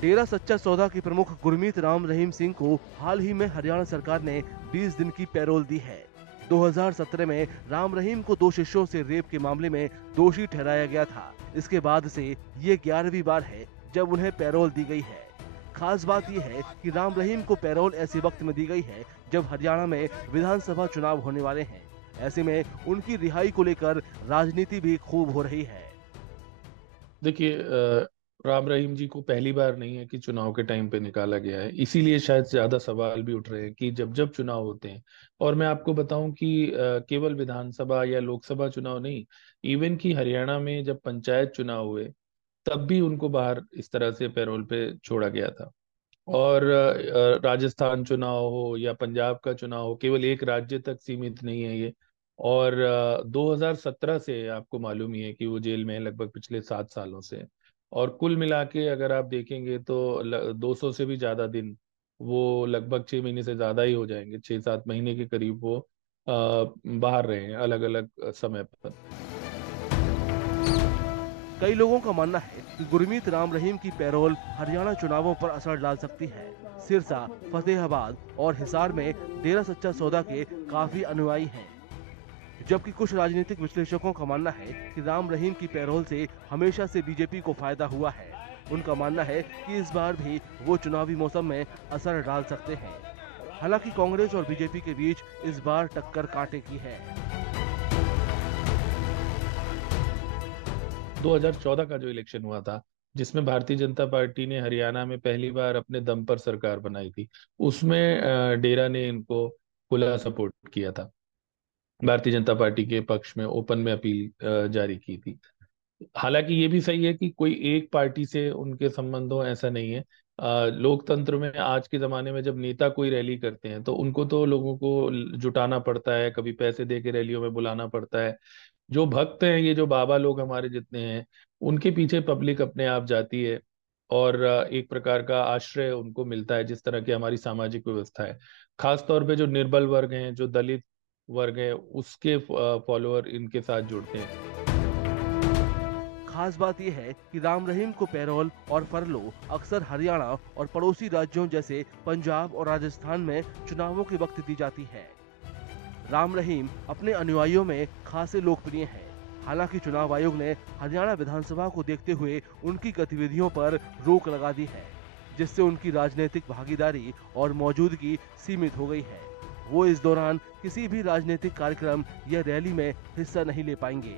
डेरा सच्चा सौदा के प्रमुख गुरमीत राम रहीम सिंह को हाल ही में हरियाणा सरकार ने 20 दिन की पैरोल दी है। 2017 में राम रहीम को 2 शिष्यों से रेप के मामले में दोषी ठहराया गया था। इसके बाद से ये 11वीं बार है जब उन्हें पैरोल दी गई है। खास बात यह है कि राम रहीम को पैरोल ऐसे वक्त में दी गई है जब हरियाणा में विधानसभा चुनाव होने वाले हैं। ऐसे में उनकी रिहाई को लेकर राजनीति भी खूब हो रही है। देखिए, राम रहीम जी को पहली बार नहीं है कि चुनाव के टाइम पे निकाला गया है। इसीलिए शायद ज्यादा सवाल भी उठ रहे हैं कि जब जब चुनाव होते हैं। और मैं आपको बताऊं कि केवल विधानसभा या लोकसभा चुनाव नहीं, इवन कि हरियाणा में जब पंचायत चुनाव हुए तब भी उनको बाहर इस तरह से पैरोल पे छोड़ा गया था। और राजस्थान चुनाव हो या पंजाब का चुनाव हो, केवल एक राज्य तक सीमित नहीं है ये। और 2017 से आपको मालूम ही है कि वो जेल में है, लगभग पिछले 7 सालों से। और कुल मिला के अगर आप देखेंगे तो 200 से भी ज्यादा दिन, वो लगभग 6 महीने से ज्यादा ही हो जाएंगे, 6-7 महीने के करीब वो बाहर रहे हैं अलग अलग समय पर। कई लोगों का मानना है कि गुरमीत राम रहीम की पैरोल हरियाणा चुनावों पर असर डाल सकती है। सिरसा, फतेहाबाद और हिसार में डेरा सच्चा सौदा के काफी अनुयायी हैं, जबकि कुछ राजनीतिक विश्लेषकों का मानना है कि राम रहीम की पैरोल से हमेशा से बीजेपी को फायदा हुआ है। उनका मानना है कि इस बार भी वो चुनावी मौसम में असर डाल सकते हैं। हालांकि कांग्रेस और बीजेपी के बीच इस बार टक्कर कांटे की है। 2014 का जो इलेक्शन हुआ था, जिसमें भारतीय जनता पार्टी ने हरियाणा में पहली बार अपने दम पर सरकार बनाई थी, उसमें डेरा ने इनको खुला सपोर्ट किया था। भारतीय जनता पार्टी के पक्ष में ओपन में अपील जारी की थी। हालांकि ये भी सही है कि कोई एक पार्टी से उनके संबंध हो, ऐसा नहीं है। लोकतंत्र में आज के जमाने में जब नेता कोई रैली करते हैं तो उनको तो लोगों को जुटाना पड़ता है, कभी पैसे दे के रैलियों में बुलाना पड़ता है। जो भक्त हैं, ये जो बाबा लोग हमारे जितने हैं, उनके पीछे पब्लिक अपने आप जाती है। और एक प्रकार का आश्रय उनको मिलता है, जिस तरह की हमारी सामाजिक व्यवस्था है। खास तौर पे जो निर्बल वर्ग हैं, जो दलित वर्ग है, उसके फॉलोअर इनके साथ जुड़ते हैं। खास बात यह है कि राम रहीम को पैरोल और फरलो अक्सर हरियाणा और पड़ोसी राज्यों जैसे पंजाब और राजस्थान में चुनावों के वक्त दी जाती है। राम रहीम अपने अनुयायियों में खासे लोकप्रिय हैं। हालांकि चुनाव आयोग ने हरियाणा विधानसभा को देखते हुए उनकी गतिविधियों पर रोक लगा दी है, जिससे उनकी राजनीतिक भागीदारी और मौजूदगी सीमित हो गई है। वो इस दौरान किसी भी राजनीतिक कार्यक्रम या रैली में हिस्सा नहीं ले पाएंगे।